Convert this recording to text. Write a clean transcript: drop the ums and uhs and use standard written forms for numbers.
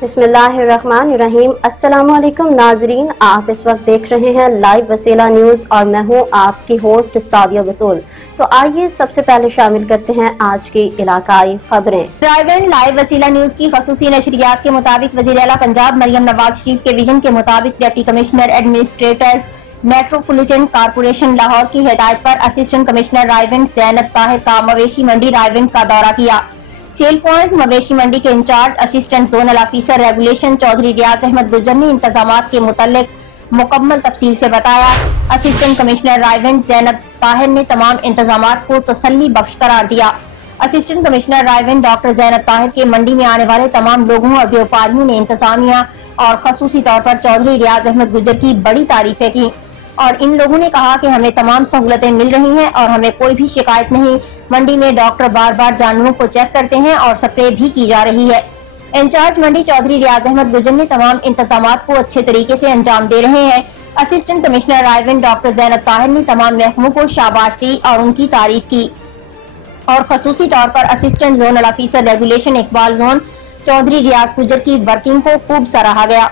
बिस्मिल्लाहिर्रहमानिर्रहीम। अस्सलाम वालेकुम नाजरीन, आप इस वक्त देख रहे हैं लाइव वसीला न्यूज और मैं हूं आपकी होस्ट सादिया बतूल। तो आइए सबसे पहले शामिल करते हैं आज की इलाकाई खबरें। रायगढ़ लाइव वसीला न्यूज की खसूसी नशरियात के मुताबिक वज़ीर आला पंजाब मरियम नवाज शरीफ के विजन के मुताबिक deputy commissioner administrators metropolitan corporation Lahore की हिदायत पर असिस्टेंट कमिश्नर रायगढ़ ज़ैनब ताहिर का मवेशी मंडी रायगढ़ का दौरा किया। सेल पॉइंट मवेशी मंडी के incharge assistant zonal officer regulation Chaudhary Riyaz Ahmed Gujjar ने इंतजामात के मुतालिक मुकम्मल तफसील से बताया। असिस्टेंट कमिश्नर रायगढ़ ज़ैनब ताहिर ने तमाम इंतजामात को तसल्ली बख्श करार दिया। Assistant commissioner Raigarh doctor Zainab Tahir के मंडी में आने वाले तमाम लोगों और व्यापारियों ने इंतजामिया और खसूसी तौर पर चौधरी रियाज अहमद गुजर की बड़ी तारीफें की और इन लोगों ने कहा कि हमें तमाम सहूलतें मिल रही हैं और हमें कोई भी शिकायत नहीं। मंडी में डॉक्टर बार बार जानवरों को चेक करते हैं और स्प्रे भी की जा रही है। इंचार्ज मंडी चौधरी रियाज अहमद गुजर ने तमाम इंतजामात को अच्छे तरीके से अंजाम दे रहे हैं। Assistant commissioner Raigarh doctor Zainab Tahir ने तमाम महकमों को शाबाश दी और उनकी तारीफ की और खसूसी तौर पर assistant zonal officer regulation Iqbal zone Chaudhary Riyaz Gujjar की वर्किंग को खूब सराहा गया।